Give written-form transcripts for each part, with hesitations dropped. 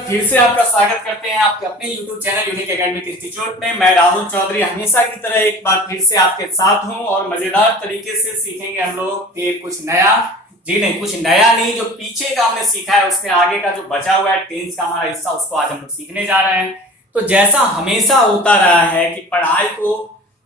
फिर से आपका स्वागत करते हैं आपके अपने YouTube channel unique academic institute में। मैं राहुल चौधरी हमेशा की तरह एक बार फिर से आपके साथ हूं और मजेदार तरीके से सीखेंगे हम लोग फिर कुछ नया। जी नहीं, कुछ नया नहीं, जो पीछे का हमने सीखा है उसमें आगे का जो बचा हुआ है टेंस का हमारा हिस्सा, उसको आज हम लोग सीखने जा रहे हैं। तो जैसा हमेशा होता रहा है कि पढ़ाई को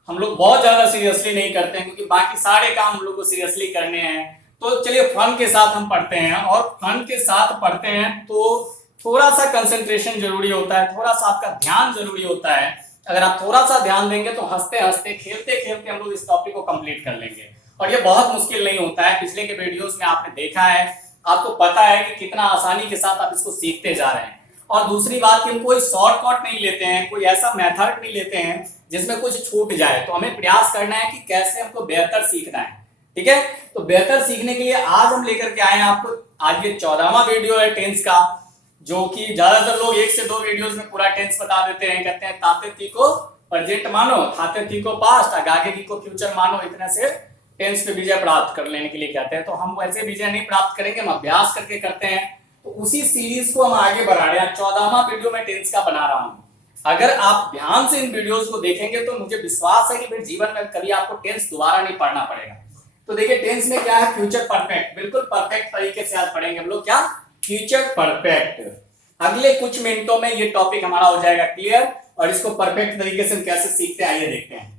हम लोग बहुत ज्यादा सीरियसली नहीं करते हैं, क्योंकि बाकी सारे काम हम लोग को सीरियसली करने हैं। तो चलिए फन के साथ हम पढ़ते हैं, और फन के साथ पढ़ते हैं तो थोड़ा सा कंसंट्रेशन जरूरी होता है, थोड़ा सा आपका ध्यान जरूरी होता है। अगर आप थोड़ा सा ध्यान देंगे तो हंसते हंसते खेलते खेलते हम लोग इस टॉपिक को कंप्लीट कर लेंगे। और ये बहुत मुश्किल नहीं होता है, पिछले के वीडियोस में आपने देखा है, आपको पता है कि कितना आसानी के साथ आप इसको सीखते जा रहे हैं। और दूसरी बात कि हम कोई शॉर्टकट नहीं लेते हैं, कोई ऐसा मेथड नहीं लेते हैं जिसमें कुछ छूट जाए। तो हमें प्रयास करना है कि कैसे हमको बेहतर सीखना है। ठीक है, तो बेहतर सीखने के लिए आज हम लेकर के आए हैं आपको। आज ये 14वां वीडियो है टेंस का, जो कि ज्यादातर लोग 1 से 2 वीडियोस में पूरा टेंस बता देते हैं। कहते हैं ताते थी को प्रेजेंट मानो, थाते थी को पास्ट, आगे की को फ्यूचर मानो, इतने से टेंस पे विजय प्राप्त कर लेने के लिए कहते हैं। तो हम वैसे विजय नहीं प्राप्त करेंगे, हम अभ्यास करके करते हैं। तो उसी सीरीज को हम आगे बढ़ा रहे हैं। 14वां वीडियो में टेंस का बना रहा हूं। अगर आप ध्यान से इन वीडियोस को देखेंगे तो मुझे विश्वास है कि फिर जीवन में कभी आपको टेंस दोबारा नहीं पढ़ना पड़ेगा। तो देखिए टेंस में क्या है, फ्यूचर परफेक्ट। बिल्कुल परफेक्ट तरीके से आज पढ़ेंगे हम लोग क्या, फ्यूचर परफेक्ट। अगले कुछ मिनटों में ये टॉपिक हमारा हो जाएगा क्लियर, और इसको परफेक्ट तरीके से हम कैसे सीखते हैं आइए देखते हैं।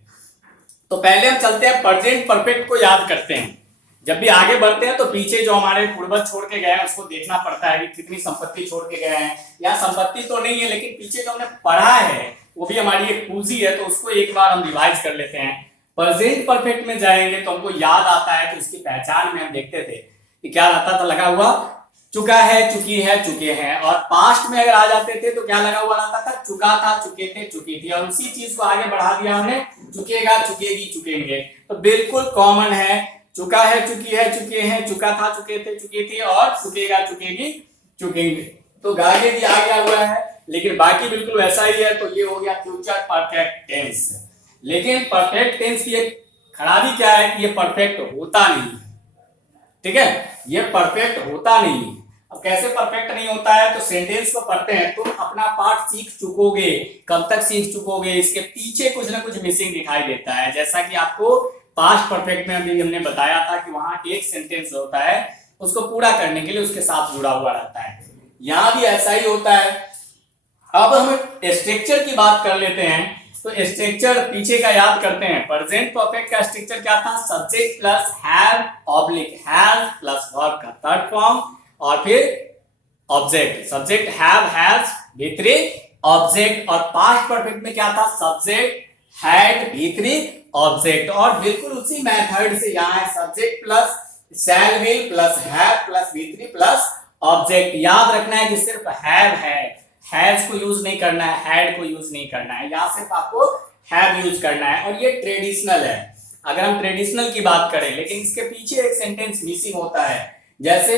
तो पहले हम चलते हैं प्रेजेंट परफेक्ट को याद करते हैं। जब भी आगे बढ़ते हैं तो पीछे जो हमारे पूर्वज छोड़ के गए हैं उसको देखना पड़ता है कि कितनी संपत्ति छोड़ के गए हैं। या संपत्ति तो नहीं है, लेकिन पीछे जो हमने पढ़ा है वो भी हमारी एक पूंजी है, तो उसको एक बार हम रिवाइज कर लेते हैं। प्रेजेंट परफेक्ट में जाएंगे तो हमको याद आता है कि उसकी पहचान में हम देखते थे कि क्या रहता था, लगा हुआ चुका है, चुकी है, चुके हैं। और पास्ट में अगर आ जाते थे तो क्या लगा हुआ रहता था, चुका था, चुके थे, चुकी थी। और उसी चीज को आगे बढ़ा दिया हमने, चुकेगा, चुकेगी, चुकेंगे। तो बिल्कुल कॉमन है, चुका है, चुकी है, चुके हैं, चुका था, चुके थे, चुकी थी, और चुकेगा, चुकेगी, चुकेंगे। तो आगे भी आ गया हुआ है, लेकिन बाकी बिल्कुल वैसा ही है। तो ये हो गया फ्यूचर परफेक्ट टेंस। लेकिन परफेक्ट टेंस की एक खराबी क्या है कि ये परफेक्ट होता नहीं है। ठीक है, ये परफेक्ट होता नहीं है। अब कैसे परफेक्ट नहीं होता है, तो सेंटेंस को पढ़ते हैं, तुम अपना पार्ट सीख चुकोगे। कब तक सीख चुकोगे, इसके पीछे कुछ ना कुछ मिसिंग दिखाई देता है। जैसा कि आपको पास्ट परफेक्ट में अभी हमने बताया था कि वहां एक सेंटेंस होता है, उसको पूरा करने के लिए उसके साथ जुड़ा हुआ रहता है। यहां भी ऐसा ही होता है। अब हम स्ट्रक्चर की बात कर लेते हैं। तो स्ट्रक्चर पीछे का याद करते हैं। प्रेजेंट परफेक्ट का स्ट्रक्चर क्या था, subject plus have oblique has plus verb का थर्ड फॉर्म, और फिर ऑब्जेक्ट, सब्जेक्ट हैव हैज भीतरी ऑब्जेक्ट। और पास्ट परफेक्ट में क्या था, सब्जेक्ट हैड भीतरी ऑब्जेक्ट। और बिल्कुल उसी मेथड से यहाँ है subject plus shell will plus have plus भीतरी प्लस ऑब्जेक्ट। याद रखना है कि सिर्फ हैव है, हैज को यूज नहीं करना है, हैड को यूज नहीं करना है, यहां सिर्फ आपको हैव यूज करना है। और ये ट्रेडिशनल है अगर हम ट्रेडिशनल की बात करें, लेकिन इसके पीछे एक सेंटेंस मिसिंग होता है। जैसे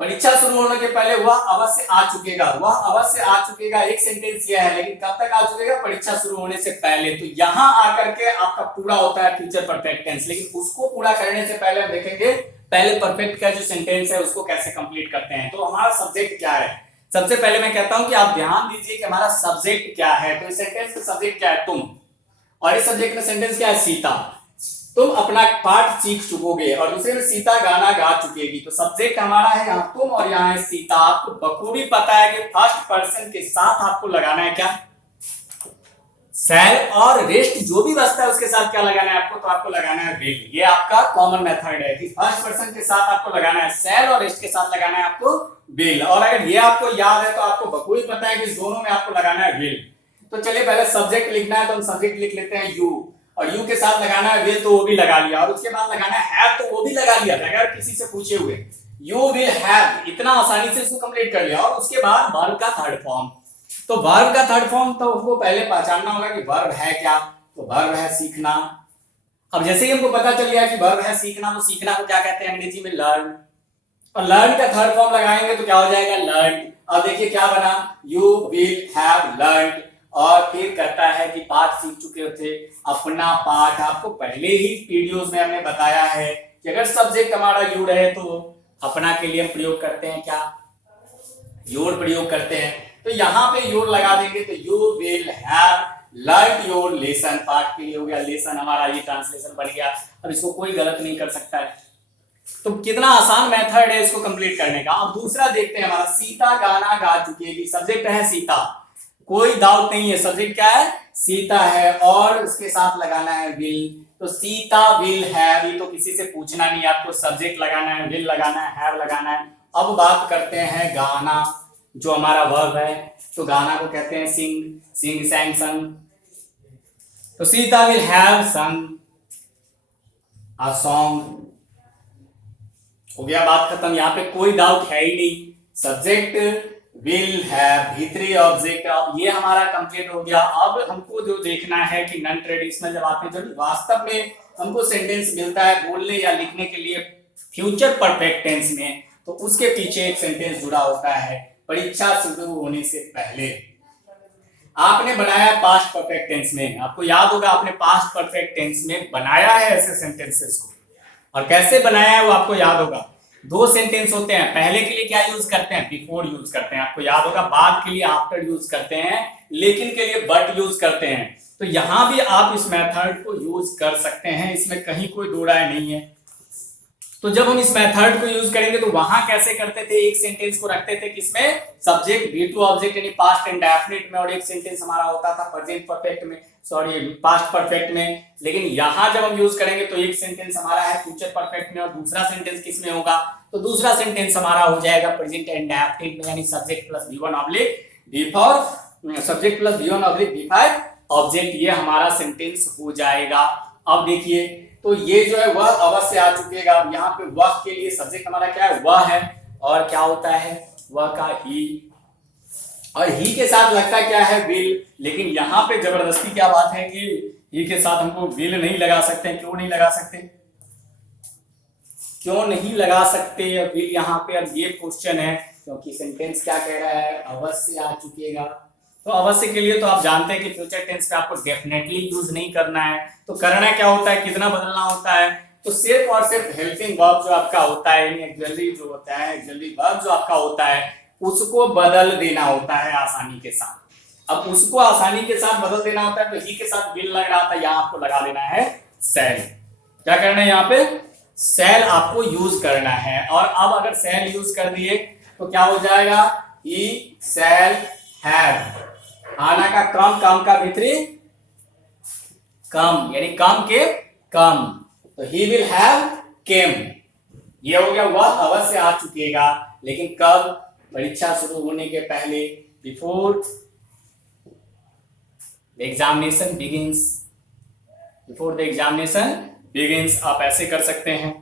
परीक्षा शुरू होने के पहले वह अवश्य आ चुकेगा, वह अवश्य आ चुकेगा, एक सेंटेंस यह है, लेकिन कब तक आ चुकेगा, परीक्षा शुरू होने से पहले। तो यहां आकर के आपका पूरा होता है फ्यूचर परफेक्ट टेंस। लेकिन उसको पूरा करने से पहले हम देखेंगे पहले परफेक्ट का जो सेंटेंस है उसको कैसे कंप्लीट करते हैं। तो हमारा सब्जेक्ट क्या है, सबसे पहले मैं कहता हूं कि आप ध्यान दीजिए कि हमारा सब्जेक्ट क्या है। तो इस सेंटेंस में सब्जेक्ट क्या है, तुम, और इस सब्जेक्ट में सेंटेंस क्या है, सीता। तुम अपना पाठ सीख चुकोगे, और दूसरे में सीता गाना गा चुकेगी। तो सब्जेक्ट हमारा है यहाँ तुम, और यहाँ है सीता। आपको बखूबी पता है कि फर्स्ट पर्सन के साथ आपको लगाना है क्या, शैल, और रेस्ट जो भी बचता है उसके साथ क्या लगाना है आपको, तो आपको लगाना है विल। ये आपका कॉमन मेथड है कि फर्स्ट पर्सन के साथ आपको लगाना है शैल, और रेस्ट के साथ लगाना है आपको विल। और अगर ये आपको याद है तो आपको बखूबी पता है कि दोनों में आपको लगाना है विल। तो चलिए पहले सब्जेक्ट लिखना है, तो हम सब्जेक्ट लिख लेते हैं यू, और यू के साथ लगाना है विल, तो वो भी लगा लिया। और उसके बाद लगाना है हैव, तो वो भी लगा लिया था अगर किसी से पूछे हुए, यू विल हैव, इतना आसानी से इसको कंप्लीट कर लिया। और उसके बाद वर्ब का थर्ड फॉर्म। तो वर्ब का थर्ड फॉर्म तो हमको पहले पहचानना होगा कि वर्ब है क्या, तो वर्ब है सीखना। अब जैसे ही हमको पता चल गया कि वर्ब है सीखना, तो सीखना को क्या कहते हैं अंग्रेजी में, लर्न। और लर्न का थर्ड फॉर्म लगाएंगे तो क्या हो जाएगा, लर्न। अब देखिए क्या बना, यू विल हैव लर्न। और फिर कहता है कि पाठ सीख चुके थे, अपना पाठ। आपको पहले ही वीडियोस में हमने बताया है कि अगर सब्जेक्ट हमारा यू रहे तो अपना के लिए हम प्रयोग करते हैं क्या, योर प्रयोग करते हैं। तो यहाँ पे योर लगा देंगे तो you will have learn your lesson, पाठ के लिए हो गया लेसन हमारा, ये ट्रांसलेशन बन गया। अब इसको कोई गलत नहीं कर सकता है। तो कितना आसान मेथड है इसको कंप्लीट करने का। अब दूसरा देखते हैं हमारा, सीता गाना गा चुकेगी। सब्जेक्ट है सीता, कोई डाउट नहीं है, सब्जेक्ट क्या है, सीता है, और उसके साथ लगाना है विल। तो सीता विल हैव, ये तो किसी से पूछना नहीं, आपको सब्जेक्ट लगाना है, विल लगाना है, हैव लगाना है। अब बात करते हैं गाना, जो हमारा वर्ब है। तो गाना को कहते हैं सिंग, सिंग सैंग संग। तो सीता विल हैव संग अ सॉन्ग। हो गया, बात खत्म, यहाँ पे कोई डाउट है ही नहीं। सब्जेक्ट विल हैव, भीतरी ऑब्जेक्ट, अब ये हमारा कंप्लीट हो गया। अब हमको जो देखना है कि नॉन ट्रेडिशनल जब आते हैं, जब वास्तव में हमको सेंटेंस मिलता है बोलने या लिखने के लिए फ्यूचर परफेक्ट टेंस में, तो उसके पीछे एक सेंटेंस जुड़ा होता है। परीक्षा शुरू होने से पहले आपने बनाया पास्ट परफेक्ट टेंस में, आपको याद होगा आपने पास्ट परफेक्ट टेंस में बनाया है ऐसे सेंटेंसेस को, और कैसे बनाया है वो आपको याद होगा। दो सेंटेंस होते हैं, पहले के लिए क्या यूज करते हैं, बिफोर यूज करते हैं, आपको याद होगा। बाद के लिए आफ्टर यूज करते हैं, लेकिन के लिए बट यूज करते हैं। तो यहां भी आप इस मेथड को यूज कर सकते हैं, इसमें कहीं कोई दो राय नहीं है। तो जब हम इस मेथड को यूज करेंगे तो वहां कैसे करते थे, एक सेंटेंस को रखते थे किसमें, सब्जेक्ट वी टू ऑब्जेक्ट यानी पास्ट इंडेफिनिट में, और एक सेंटेंस हमारा होता था प्रेजेंट परफेक्ट में, सॉरी पास्ट परफेक्ट में। लेकिन यहां जब हम यूज करेंगे तो एक सेंटेंस हमारा है फ्यूचर परफेक्ट में, और दूसरा सेंटेंस किसमें होगा, तो दूसरा सेंटेंस हमारा हो जाएगा प्रेजेंट इंडेफिनिट में, यानी subject plus V1 oblique V4, subject plus V1 oblique V5 object, ये हमारा सेंटेंस हो जाएगा। अब देखिए, तो ये जो है वह अवश्य आ चुकेगा। यहाँ पे वह के लिए सब्जेक्ट हमारा क्या है, वह है, और क्या होता है वह का ही, और ही के साथ लगता क्या है, विल। लेकिन यहाँ पे जबरदस्ती क्या बात है कि ही के साथ हमको विल नहीं लगा सकते। क्यों नहीं लगा सकते, क्यों नहीं लगा सकते विल यहाँ पे, अब ये क्वेश्चन है, क्योंकि सेंटेंस क्या कह रहा है, अवश्य आ चुकेगा। तो अवश्य के लिए तो आप जानते हैं कि फ्यूचर टेंस पे आपको डेफिनेटली यूज नहीं करना है। तो करना क्या होता है, कितना बदलना होता है, तो सिर्फ और सिर्फ हेल्पिंग वर्ब जो आपका होता है, यानी ऑक्सिलरी जो होता है, ऑक्सिलरी वर्ब जो आपका होता है, उसको बदल देना होता है आसानी के साथ। अब उसको आसानी के साथ बदल देना होता है, तो ही के साथ विल लग रहा था, यहाँ आपको लगा देना है सेल। क्या करना है, यहाँ पे सेल आपको यूज करना है। और अब अगर सेल यूज कर दिए तो क्या हो जाएगा, ही सेल हैव, आना का क्रम, काम का भीतरी कम, यानी कम के कम, तो ही विल हैव केम, ये हो गया, वह अवश्य आ चुकेगा। लेकिन कब, परीक्षा शुरू होने के पहले, before the examination begins, before the examination begins, आप ऐसे कर सकते हैं।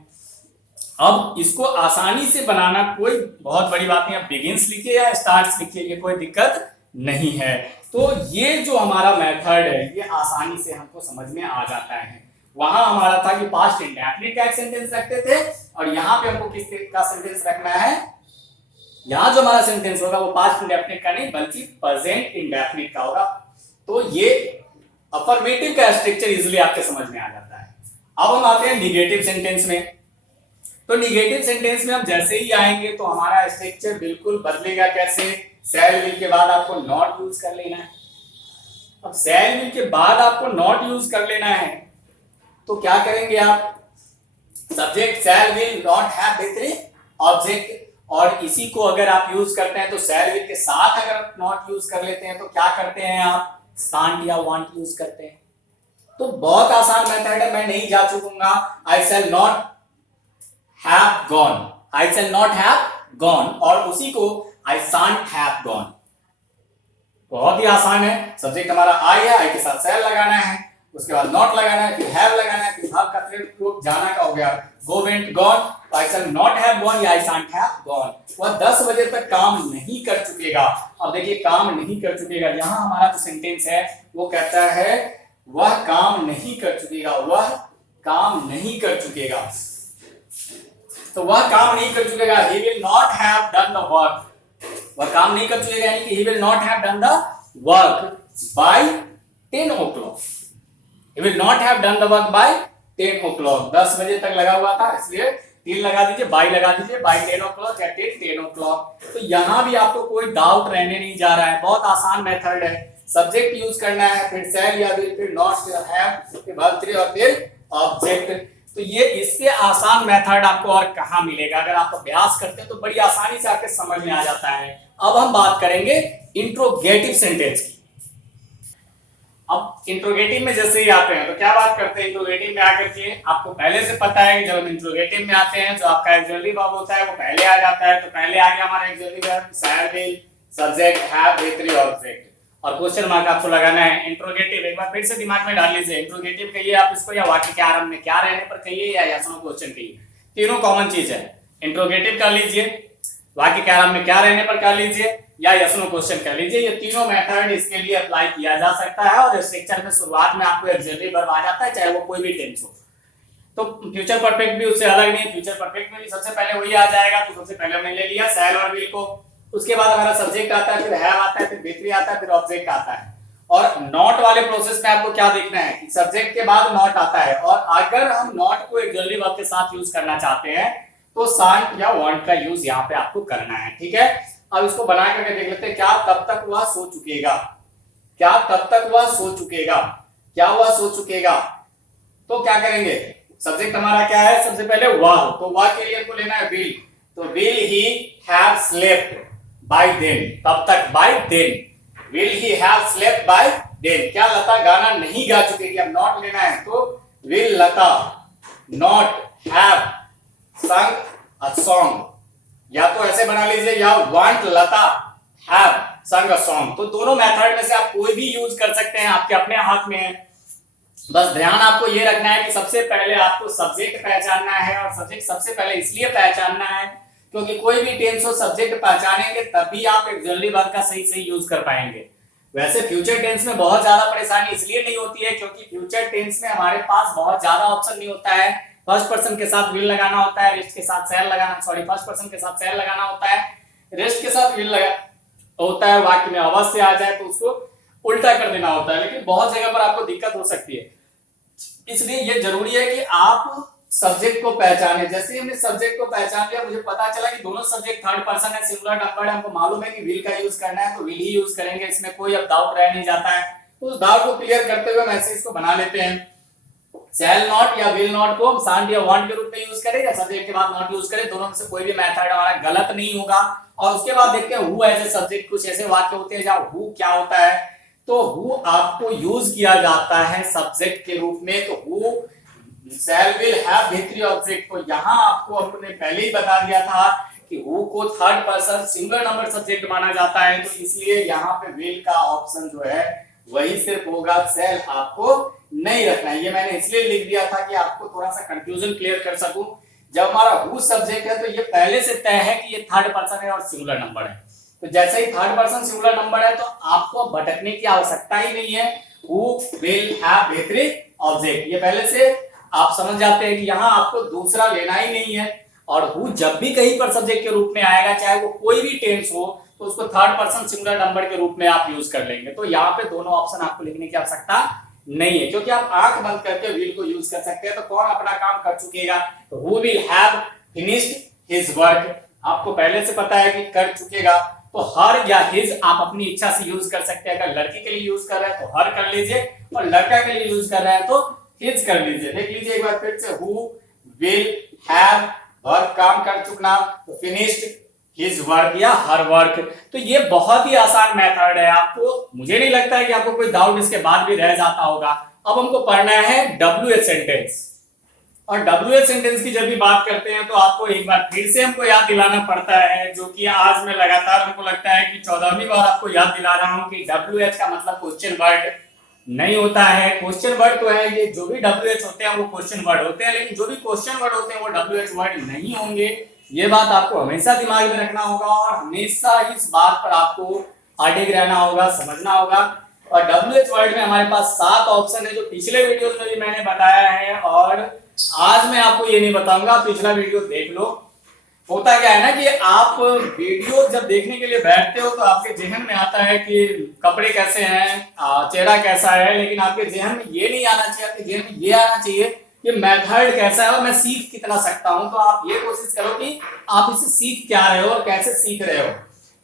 अब इसको आसानी से बनाना कोई बहुत बड़ी बात नहीं, आप बिगिंस लिखिए या स्टार्ट्स लिखिए, ये कोई दिक्कत नहीं है। तो ये जो हमारा मेथड है ये आसानी से हमको समझ में आ जाता है। वहां हमारा था कि पास्ट इंडेफिनिट का एक सेंटेंस रखते थे, और यहाँ पे हमको किस का सेंटेंस रखना है, यहाँ जो हमारा सेंटेंस होगा वो पास्ट इंडेफिनिट का नहीं बल्कि प्रेजेंट इंडेफिनिट का होगा। तो ये अफर्मेटिव का स्ट्रक्चर इजीली आपके समझ में आ जाता है। अब हम आते हैं निगेटिव सेंटेंस में। तो निगेटिव सेंटेंस में हम जैसे ही आएंगे तो हमारा स्ट्रक्चर बिल्कुल बदलेगा। कैसे, सेल विल के बाद आपको नॉट यूज कर लेना है। अब सेल विल के बाद आपको नॉट यूज कर लेना है, तो क्या करेंगे आप, subject shall will not have भीतरी ऑब्जेक्ट, और इसी को अगर आप यूज करते हैं तो सेल विल के साथ अगर नॉट यूज कर लेते हैं तो क्या करते हैं आप, शांट या वांट यूज करते हैं। तो बहुत आसान मेथड है, मैं नहीं जा चुकूंगा। I shall not have gone, I shall not have gone, और उसी को आई शांट हैव गॉन। बहुत ही आसान है। सब्जेक्ट हमारा आई है, आई के साथ शैल लगाना है, उसके बाद नॉट लगाना है, फिर हैव लगाना है, फिर हैव का फिर जाना का हो गया, go went gone, I shall not have gone या आई शांट हैव गॉन। वह 10 बजे तक काम नहीं कर चुकेगा। अब देखिए काम नहीं कर चुकेगा, यहां हमारा जो सेंटेंस है वो कहता है वह काम नहीं कर चुकेगा, वह काम नहीं कर चुकेगा। तो वह काम नहीं कर चुकेगा, he will not have done the work, वह काम नहीं कर चुकेगा यानी कि he will not have done the work by 10 o'clock, he will not have done the work by 10 o'clock। 10 बजे तक लगा हुआ था इसलिए टिल लगा दीजिए, बाई लगा दीजिए, बाई 10 o'clock या टिल 10 o'clock। तो यहाँ भी आपको कोई डाउट रहने नहीं जा रहा है, बहुत आसान मेथड है। सब्जेक्ट यूज करना है, फिर शैल या विल, फिर नॉट, फिर हैव, फिर वर्ब 3 और फिर ऑब्जेक्ट। तो ये इससे आसान मेथड आपको और कहाँ मिलेगा। अगर आप अभ्यास करते हैं तो बड़ी आसानी से आपके समझ में आ जाता है। अब हम बात करेंगे इंट्रोगेटिव सेंटेंस की। अब इंट्रोगेटिव में जैसे ही आते हैं तो क्या बात करते हैं, इंट्रोगेटिव में आकर के आपको पहले से पता है कि जब हम इंट्रोगेटिव में आते हैं जो आपका एक्सिलरी वर्ब होता है वो पहले आ जाता है। तो पहले आ गया हमारा auxiliary verb, shall, will, subject, have, will, 3 object, और क्वेश्चन मार्क आपको लगाना है। इंट्रोगेटिव एक बार फिर से दिमाग में डाल लीजिए, इंट्रोगेटिव कहिए आप इसको, या वाक्य के आरंभ में क्या रहने पर कहिए, या यस नो क्वेश्चन कहिए, तीनों कॉमन चीज है। इंट्रोगेटिव कर लीजिए, वाक्य के आरंभ में क्या रहने पर कर लीजिए, या यस नो क्वेश्चन कर लीजिए। ये तीनों मेथड इसके लिए अप्लाई किया जा सकता है। और इस लेक्चर में शुरुआत में आपको एक्सिलरी वर्ब आ जाता है, चाहे वो कोई भी टेंस हो। तो फ्यूचर परफेक्ट भी उससे अलग नहीं, फ्यूचर परफेक्ट में भी सबसे पहले वही आ जाएगा। तो सबसे पहले हमने ले लिया शैल और विल को, उसके बाद हमारा सब्जेक्ट आता है, फिर हैव आता है, फिर बी3 आता है, फिर ऑब्जेक्ट आता है। और नॉट वाले प्रोसेस में आपको क्या देखना है कि सब्जेक्ट के बाद नॉट आता है, और अगर हम नॉट को एक्सिलरी वर्ब के साथ यूज करना चाहते हैं तो शांत या वांट का यूज यहाँ पे आपको करना है। ठीक है, अब इसको बना करके देख लेते हैं। क्या तब तक वह सो चुकेगा, क्या तब तक वह सो चुकेगा, क्या वह सो चुकेगा। तो क्या करेंगे, सब्जेक्ट हमारा क्या है, सबसे पहले वह, तो वह के लिए हमको लेना है विल। तो will he have slept by then, तब तक by then, will he have slept by then. क्या लता गाना नहीं गा चुकेगी, अब नॉट लेना है। तो विल लता नॉट हैव संग अ सॉन्ग, या तो ऐसे बना लीजिए, या वांट लता हैव संग अ सॉन्ग। तो दोनों मेथड में से आप कोई भी यूज कर सकते हैं, आपके अपने हाथ में है। बस ध्यान आपको ये रखना है कि सबसे पहले आपको सब्जेक्ट पहचानना है, और सब्जेक्ट सबसे पहले इसलिए पहचानना है क्योंकि कोई भी टेंस हो सब्जेक्ट पहचानेंगे तभी आप एक्सिलरी वर्ब का सही सही यूज कर पाएंगे। वैसे फ्यूचर टेंस में बहुत ज्यादा परेशानी इसलिए नहीं होती है क्योंकि फ्यूचर टेंस में हमारे पास बहुत ज्यादा ऑप्शन नहीं होता है। फर्स्ट पर्सन के साथ विल लगाना होता है, रेस्ट के साथ शैल लगाना, सॉरी फर्स्ट पर्सन के साथ शैल लगाना होता है, रेस्ट के साथ विल लगा होता है। वाक्य में अवश्य आ जाए तो उसको उल्टा कर देना होता है, लेकिन बहुत जगह पर आपको दिक्कत हो सकती है। इसलिए ये जरूरी है कि आप सब्जेक्ट को पहचाने। जैसे ही हमने सब्जेक्ट को पहचान लिया, मुझे पता चला कि दोनों सब्जेक्ट थर्ड पर्सन है, सिंगुलर नंबर है, हमको मालूम है कि विल का यूज करना है तो विल ही यूज करेंगे, इसमें कोई अब डाउट रह नहीं जाता है। तो उस डाउट को क्लियर करते हुए मैसेज को बना लेते हैं। शैल नॉट या विल नॉट को हम शांत या वांट के रूप में यूज करें या सब्जेक्ट के बाद नॉट यूज करें, दोनों में से कोई भी मेथड हमारा गलत नहीं होगा। और उसके बाद देखते हैं हु एज ए सब्जेक्ट। कुछ ऐसे वाक्य होते हैं जहां हु क्या होता है, तो हु आपको यूज किया जाता है सब्जेक्ट के रूप में। तो हु शैल विल हैव भी3 ऑब्जेक्ट। तो यहाँ आपको हमने पहले ही बता दिया था कि who co third person single number subject माना जाता है, तो इसलिए यहाँ पे विल का ऑप्शन जो है वही सिर्फ होगा, शैल आपको नहीं रखना है। ये मैंने इसलिए लिख दिया था कि आपको थोड़ा सा कंफ्यूजन क्लियर कर सकूं। जब हमारा हु सब्जेक्ट है तो ये पहले से तय है कि ये थर्ड पर्सन है और सिंगुलर नंबर है। तो जैसे ही थर्ड पर्सन सिंगुलर नंबर है तो आपको भटकने की आवश्यकता ही नहीं है। हु विल हैव भी3 ऑब्जेक्ट, ये पहले से आप समझ जाते हैं कि यहाँ आपको दूसरा लेना ही नहीं है। और हु जब भी कहीं पर सब्जेक्ट के रूप में आएगा, चाहे वो कोई भी टेंस हो, तो उसको थर्ड पर्सन सिंगुलर नंबर के रूप में आप यूज कर लेंगे। तो यहाँ पे दोनों ऑप्शन आपको लिखने की आवश्यकता नहीं है, क्योंकि आप आंख बंद करके विल को यूज कर सकते हैं। तो कौन अपना काम कर चुकेगा, तो who will have finished his work, आपको पहले से पता है कि कर चुकेगा। तो हर या हिज आप अपनी इच्छा से यूज कर सकते हैं। अगर लड़की के लिए यूज कर रहे हैं तो हर कर लीजिए, और लड़का के लिए यूज कर रहे हैं तो हिज कर लीजिए। देख लीजिए एक बार फिर से, हु विल हैव वर्क काम कर चुकना, तो फिनिश्ड हिज वर्क या हर वर्क। तो ये बहुत ही आसान मेथड है, आपको मुझे नहीं लगता है कि आपको कोई डाउट इसके बाद भी रह जाता होगा। अब हमको पढ़ना है WH सेंटेंस, और WH सेंटेंस की जब भी बात करते हैं तो आपको एक बार फिर से हमको याद दिलाना पड़ता है, जो कि आज मैं लगातार हमको लगता है कि 14वीं बार आपको याद दिला रहा हूं कि WH का मतलब क्वेश्चन वर्ड नहीं होता है। क्वेश्चन वर्ड तो है, ये जो भी WH होते हैं वो क्वेश्चन वर्ड होते हैं, लेकिन जो भी क्वेश्चन वर्ड होते हैं वो WH वर्ड नहीं होंगे। ये बात आपको हमेशा दिमाग में रखना होगा, और हमेशा इस बात पर आपको अडिग रहना होगा, समझना होगा। और WH वर्ड में हमारे पास 7 ऑप्शन है, जो पिछले वीडियो में भी मैंने बताया है, और आज मैं आपको ये नहीं बताऊंगा, पिछला वीडियो देख लो। होता क्या है ना कि आप वीडियो जब देखने के लिए बैठते हो तो आपके जहन में आता है कि कपड़े कैसे हैं, चेहरा कैसा है, लेकिन आपके जहन में ये नहीं आना चाहिए, आपके जहन में ये आना चाहिए ये मेथड कैसा है और मैं सीख कितना सकता हूं। तो आप ये कोशिश करो कि आप इसे सीख क्या रहे हो और कैसे सीख रहे हो।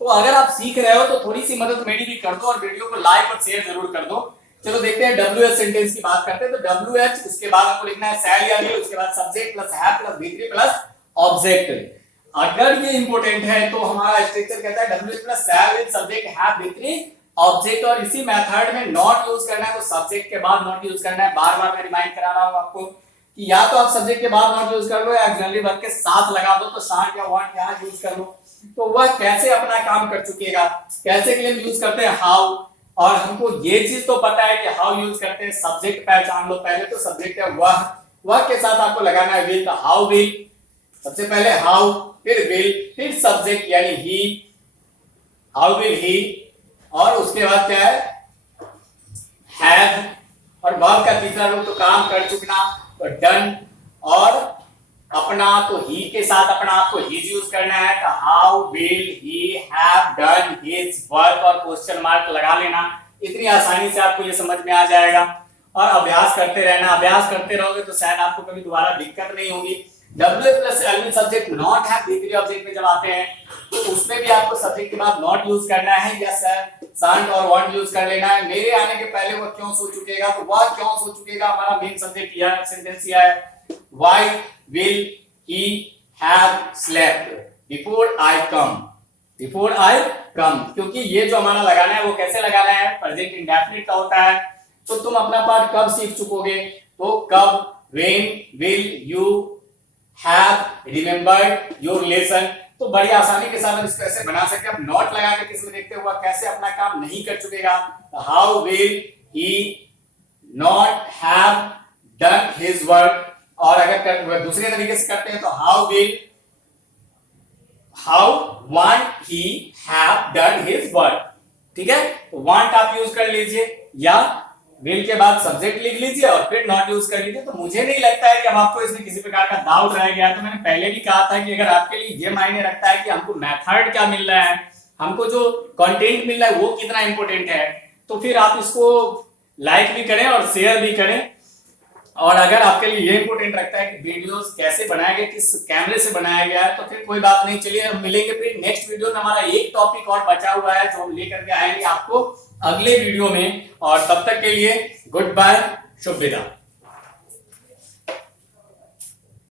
तो अगर आप सीख रहे हो तो थोड़ी सी मदद मेरी भी कर दो और वीडियो को लाइक और शेयर जरूर कर दो। चलो देखते हैं WH सेंटेंस की बात करते हैं। तो WH उसके बाद आपको लिखना है शैल या विल, उसके बाद subject plus have plus V3 plus object. अगर ये इंपॉर्टेंट है तो हमारा स्ट्रक्चर कहता है WH plus shell will subject have V3 object, और इसी मेथड में नॉट यूज करना है तो सब्जेक्ट के बाद नॉट यूज करना है। बार बार मैं रिमाइंड करा रहा हूं आपको कि या तो आप सब्जेक्ट के बाद नॉट यूज कर लो या ऑक्सिलरी वर्ब के साथ लगा दो, तो शांट या वांट यहां यूज कर लो। तो वह कैसे अपना काम कर चुकेगा, कैसे के लिए यूज करते हैं हाउ, और हमको ये चीज तो पता है कि हाउ यूज करते हैं। सब्जेक्ट पहचान लो पहले, तो सब्जेक्ट है वह के साथ आपको लगाना है विल। तो हाउ विल, सबसे पहले हाउ, फिर विल, फिर सब्जेक्ट यानी ही, हाउ विल ही, और उसके बाद क्या है हैव, और वर्ब का तीसरा रूप तो काम कर चुकना तो डन, और अपना तो ही के साथ अपना आपको हिज यूज करना है। तो how will he have done his work, और क्वेश्चन मार्क लगा लेना। इतनी आसानी से आपको ये समझ में आ जाएगा, और अभ्यास करते रहना। अभ्यास करते रहोगे तो शायद आपको कभी दोबारा दिक्कत नहीं होगी। WH plus LV subject not have V3 object में जब आते हैं तो उसमें भी आपको सब्जेक्ट के बाद नॉट यूज करना है या शांट और वांट यूज कर लेना है। मेरे आने के पहले वह क्यों सो चुकेगा, तो वह क्यों सो चुकेगा हमारा मेन सब्जेक्ट यह सेंटेंस यह है। Why will he have slept before I come? Before I come, क्योंकि ये जो हमारा लगाना है वो कैसे लगाना है, प्रेजेंट इंडेफिनिट का होता है। तो तुम अपना पार्ट कब सीख चुकोगे, तो कब, when will you have remembered your lesson। तो बड़ी आसानी के साथ हम इसको ऐसे बना सकते हैं। अब नॉट लगा के किसमें देखते हुआ कैसे अपना काम नहीं कर चुकेगा। How will he not have done his work, और अगर दूसरे तरीके से करते हैं तो how won't he have done his work. ठीक है, वांट आप यूज कर लीजिए या विल के बाद सब्जेक्ट लिख लीजिए और फिर नॉट यूज कर लीजिए। तो मुझे नहीं लगता है कि अब आपको इसमें किसी प्रकार का डाउट रह गया। तो मैंने पहले भी कहा था कि अगर आपके लिए ये मायने रखता है कि हमको मेथड क्या मिल रहा है, हमको जो कंटेंट मिल रहा है वो कितना इंपॉर्टेंट है, तो फिर आप इसको लाइक भी करें और शेयर भी करें। और अगर आपके लिए ये इंपॉर्टेंट रखता है कि वीडियोस कैसे बनाया गया, किस कैमरे से बनाया गया है, तो फिर कोई बात नहीं। चलिए हम मिलेंगे फिर नेक्स्ट वीडियो में। हमारा एक टॉपिक और बचा हुआ है जो हम लेकर के आएंगे आपको अगले वीडियो में, और तब तक के लिए गुड बाय, शुभ विदा।